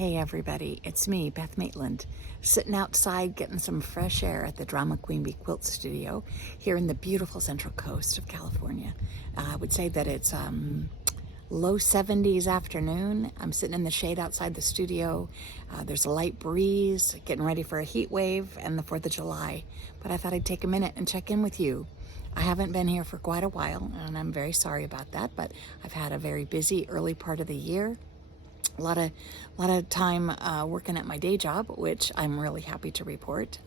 Hey everybody, it's me, Beth Maitland, sitting outside getting some fresh air at the Drama Queen Bee Quilt Studio here in the beautiful Central Coast of California. I would say that it's low 70s afternoon. I'm sitting in the shade outside the studio. There's a light breeze, getting ready for a heat wave and the 4th of July. But I thought I'd take a minute and check in with you. I haven't been here for quite a while, and I'm very sorry about that, but I've had a very busy early part of the year. A lot of time working at my day job, which I'm really happy to report.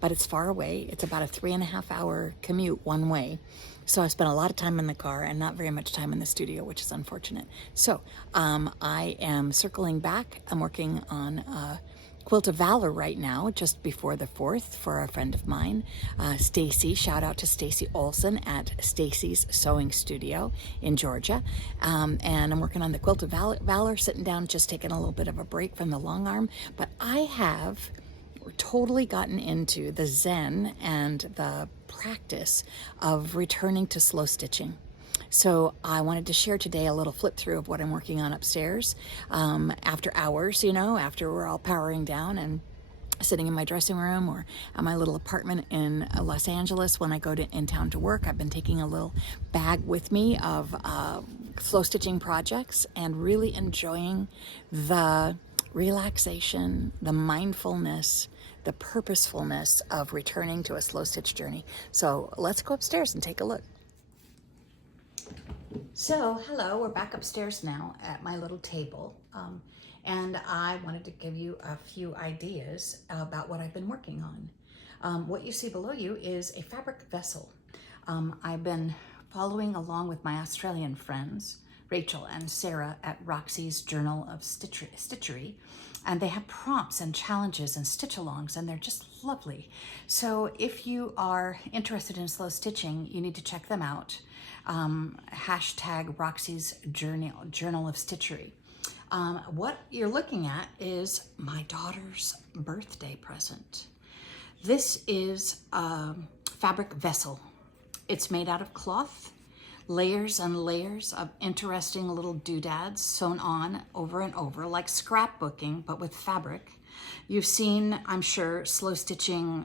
But it's far away. It's about a 3.5 hour commute one way. So I spent a lot of time in the car and not very much time in the studio, which is unfortunate. So I am circling back. I'm working on Quilt of Valor right now, just before the 4th, for a friend of mine, Stacy. Shout out to Stacy Olson at Stacy's Sewing Studio in Georgia. And I'm working on the Quilt of Valor, sitting down, just taking a little bit of a break from the long arm. But I have totally gotten into the zen and the practice of returning to slow stitching. So I wanted to share today a little flip through of what I'm working on upstairs after hours, after we're all powering down and sitting in my dressing room or at my little apartment in Los Angeles when I go in town to work. I've been taking a little bag with me of slow stitching projects and really enjoying the relaxation, the mindfulness, the purposefulness of returning to a slow stitch journey. So let's go upstairs and take a look. So, hello, we're back upstairs now at my little table, and I wanted to give you a few ideas about what I've been working on. What you see below you is a fabric vessel. I've been following along with my Australian friends, Rachel and Sarah at Roxy's Journal of Stitchery, and they have prompts and challenges and stitch-alongs, and they're just lovely. So if you are interested in slow stitching, you need to check them out. Hashtag Roxy's Journal of Stitchery. What you're looking at is my daughter's birthday present. This is a fabric vessel. It's made out of cloth, layers and layers of interesting little doodads sewn on over and over, like scrapbooking, but with fabric. You've seen, I'm sure, slow stitching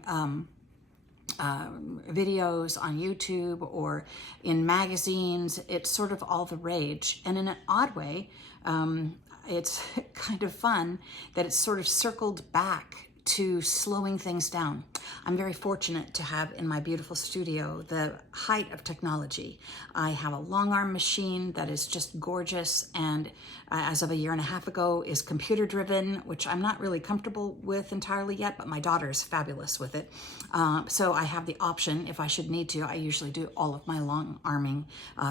videos on YouTube or in magazines. It's sort of all the rage. And in an odd way, it's kind of fun that it's sort of circled back to slowing things down. I'm very fortunate to have in my beautiful studio the height of technology. I have a long arm machine that is just gorgeous, and as of a 1.5 years ago is computer driven, which I'm not really comfortable with entirely yet, but my daughter is fabulous with it. So I have the option, if I should need to. I usually do all of my long arming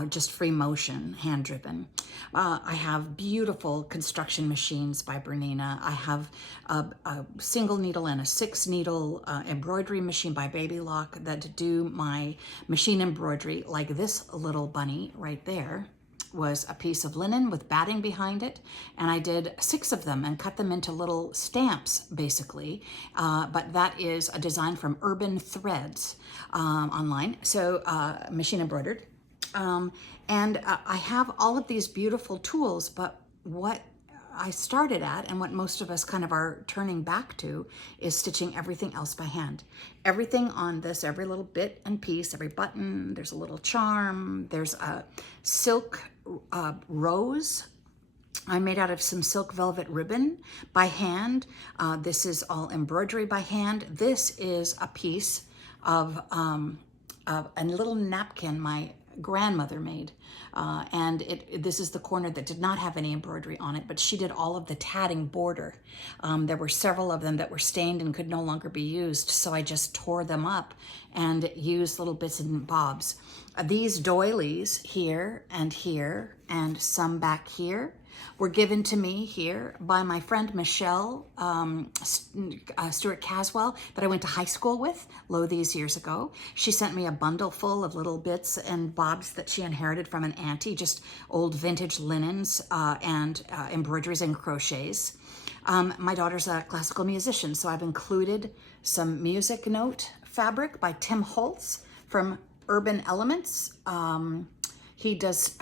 just free motion, hand driven. I have beautiful construction machines by Bernina. I have a single needle and a 6 needle embroidery machine by Baby Lock that do my machine embroidery, like this little bunny right there was a piece of linen with batting behind it, and I did 6 of them and cut them into little stamps basically, but that is a design from Urban Threads online, so machine embroidered. And I have all of these beautiful tools, but what I started at, and what most of us kind of are turning back to, is stitching everything else by hand. Everything on this, every little bit and piece, every button, there's a little charm, there's a silk rose I made out of some silk velvet ribbon by hand. This is all embroidery by hand. This is a piece of a little napkin my grandmother made, and this is the corner that did not have any embroidery on it, but she did all of the tatting border. There were several of them that were stained and could no longer be used, so I just tore them up and used little bits and bobs. These doilies here and some back here were given to me here by my friend Michelle Stewart Caswell that I went to high school with these years ago. She sent me a bundle full of little bits and bobs that she inherited from an auntie, just old vintage linens and embroideries and crochets. My daughter's a classical musician, so I've included some music note fabric by Tim Holtz from Urban Elements. He does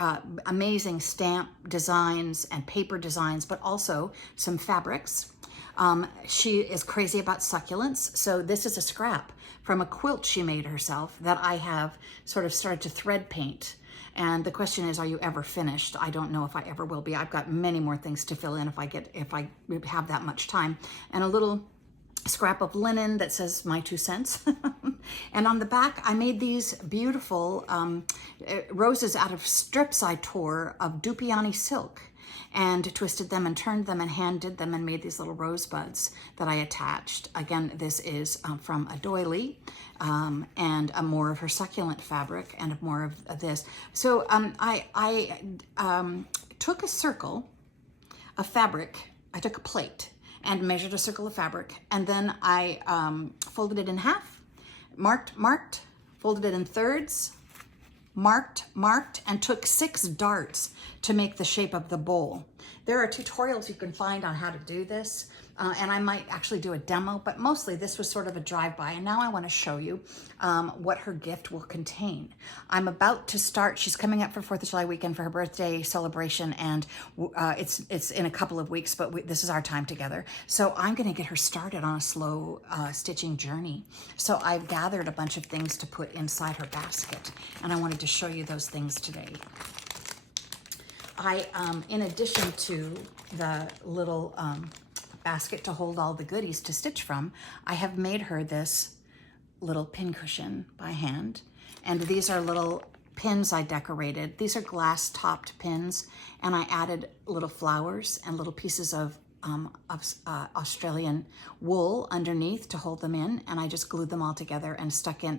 amazing stamp designs and paper designs, but also some fabrics. She is crazy about succulents. So this is a scrap from a quilt she made herself that I have sort of started to thread paint. And the question is, are you ever finished? I don't know if I ever will be. I've got many more things to fill in if I have that much time. And a little scrap of linen that says my 2 cents. And on the back, I made these beautiful roses out of strips I tore of Dupioni silk, and twisted them and turned them and hand did them and made these little rosebuds that I attached. Again, this is from a doily, and more of her succulent fabric and more of this. So I took a circle of fabric, I took a plate and measured a circle of fabric, and then I folded it in half, marked, folded it in thirds, marked, and took 6 darts to make the shape of the bowl. There are tutorials you can find on how to do this, and I might actually do a demo, but mostly this was sort of a drive-by, and now I want to show you what her gift will contain. I'm about to start, she's coming up for 4th of July weekend for her birthday celebration, and it's in a couple of weeks, but this is our time together. So I'm going to get her started on a slow stitching journey. So I've gathered a bunch of things to put inside her basket, and I wanted to show you those things today. In addition to the little basket to hold all the goodies to stitch from, I have made her this little pin cushion by hand. And these are little pins I decorated. These are glass topped pins, and I added little flowers and little pieces of Australian wool underneath to hold them in, and I just glued them all together and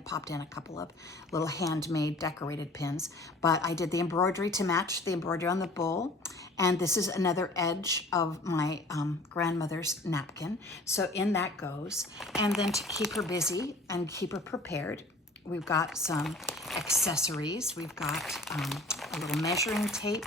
popped in a couple of little handmade decorated pins. But I did the embroidery to match the embroidery on the bowl, and this is another edge of my grandmother's napkin. So in that goes. And then to keep her busy and keep her prepared, we've got some accessories. We've got a little measuring tape,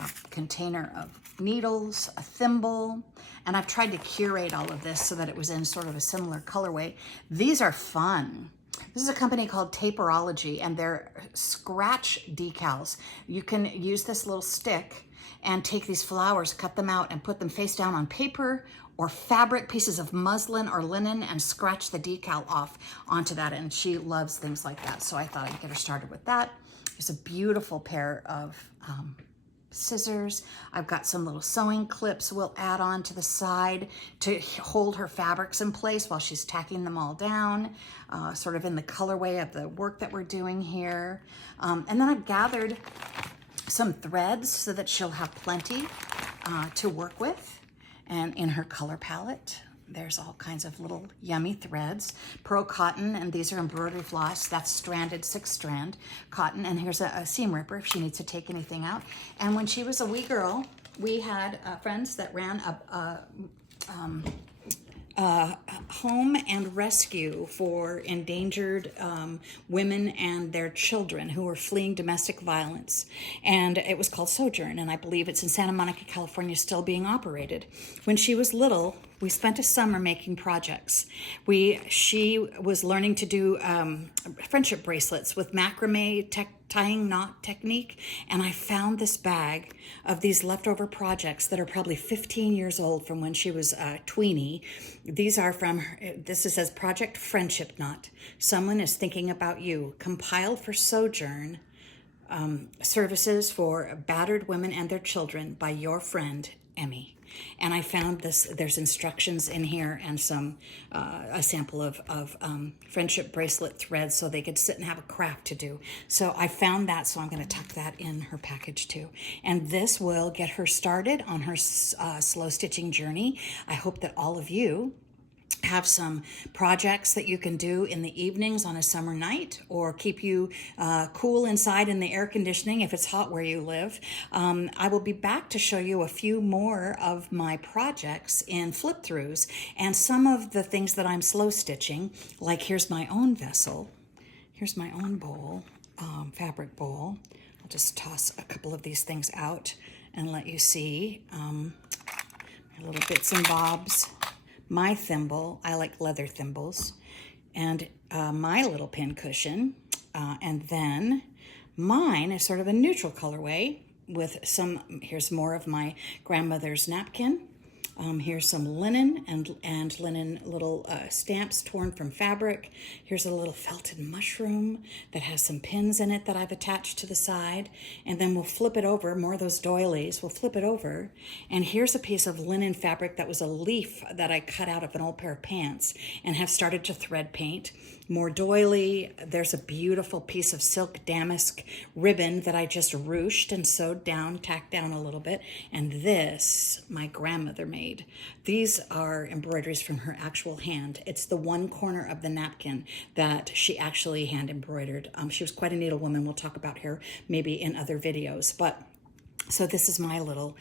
a container of needles, a thimble, and I've tried to curate all of this so that it was in sort of a similar colorway. These are fun. This is a company called Taperology, and they're scratch decals. You can use this little stick and take these flowers, cut them out, and put them face down on paper or fabric, pieces of muslin or linen, and scratch the decal off onto that. And she loves things like that, so I thought I'd get her started with that. There's a beautiful pair of scissors. I've got some little sewing clips we'll add on to the side to hold her fabrics in place while she's tacking them all down, sort of in the colorway of the work that we're doing here. And then I've gathered some threads so that she'll have plenty to work with. And in her color palette, there's all kinds of little yummy threads. Pearl cotton, and these are embroidery floss. That's stranded 6-strand cotton. And here's a seam ripper if she needs to take anything out. And when she was a wee girl, we had friends that ran a home and rescue for endangered women and their children who were fleeing domestic violence. And it was called Sojourn, and I believe it's in Santa Monica, California, still being operated. When she was little, we spent a summer making projects. She was learning to do friendship bracelets with macrame tying knot technique, and I found this bag of these leftover projects that are probably 15 years old from when she was a tweenie. These are from, says Project Friendship Knot. Someone is thinking about you. Compiled for Sojourn, services for battered women and their children by your friend, Emmie. And I found this, there's instructions in here and some, a sample of friendship bracelet threads so they could sit and have a craft to do. So I found that, so I'm going to tuck that in her package too. And this will get her started on her slow stitching journey. I hope that all of you have some projects that you can do in the evenings on a summer night, or keep you cool inside in the air conditioning if it's hot where you live. I will be back to show you a few more of my projects in flip throughs and some of the things that I'm slow stitching, like here's my own vessel. Here's my own bowl, fabric bowl. I'll just toss a couple of these things out and let you see my little bits and bobs. My thimble, I like leather thimbles, and my little pin cushion, and then Mine is sort of a neutral colorway with some, here's more of my grandmother's napkin. Here's some linen and linen little stamps torn from fabric. Here's a little felted mushroom that has some pins in it that I've attached to the side. And then we'll flip it over, more of those doilies, we'll flip it over. And here's a piece of linen fabric that was a leaf that I cut out of an old pair of pants and have started to thread paint. More doily. There's a beautiful piece of silk damask ribbon that I just ruched and sewed down, tacked down a little bit. And this, my grandmother made. These are embroideries from her actual hand. It's the one corner of the napkin that she actually hand embroidered. She was quite a needlewoman. We'll talk about her maybe in other videos, but so this is my little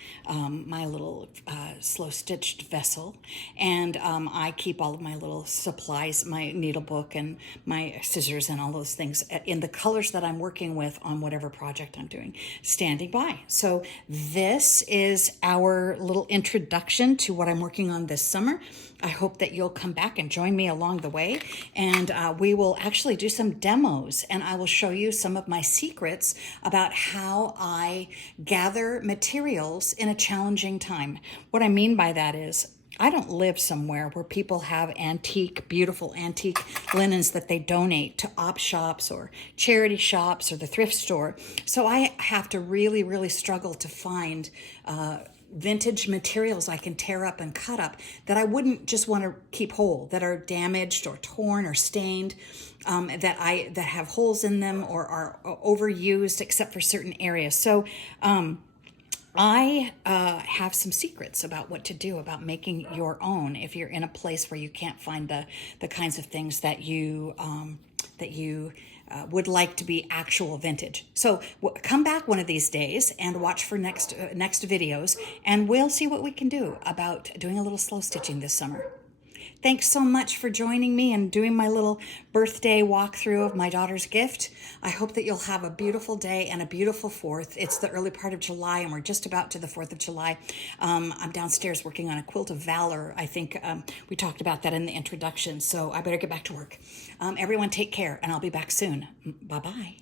slow stitched vessel, and I keep all of my little supplies, my needle book and my scissors and all those things in the colors that I'm working with on whatever project I'm doing, standing by. So this is our little introduction to what I'm working on this summer. I hope that you'll come back and join me along the way, and we will actually do some demos, and I will show you some of my secrets about how I gather materials in a challenging time. What I mean by that is I don't live somewhere where people have antique, beautiful antique linens that they donate to op shops or charity shops or the thrift store. So I have to really, really struggle to find vintage materials I can tear up and cut up that I wouldn't just want to keep whole, that are damaged or torn or stained, that have holes in them or are overused except for certain areas. So I have some secrets about what to do about making your own if you're in a place where you can't find the kinds of things that you would like to be actual vintage. So come back one of these days and watch for next videos, and we'll see what we can do about doing a little slow stitching this summer. Thanks so much for joining me and doing my little birthday walkthrough of my daughter's gift. I hope that you'll have a beautiful day and a beautiful 4th. It's the early part of July, and we're just about to the 4th of July. I'm downstairs working on a quilt of valor. I think we talked about that in the introduction, so I better get back to work. Everyone take care, and I'll be back soon. Bye-bye.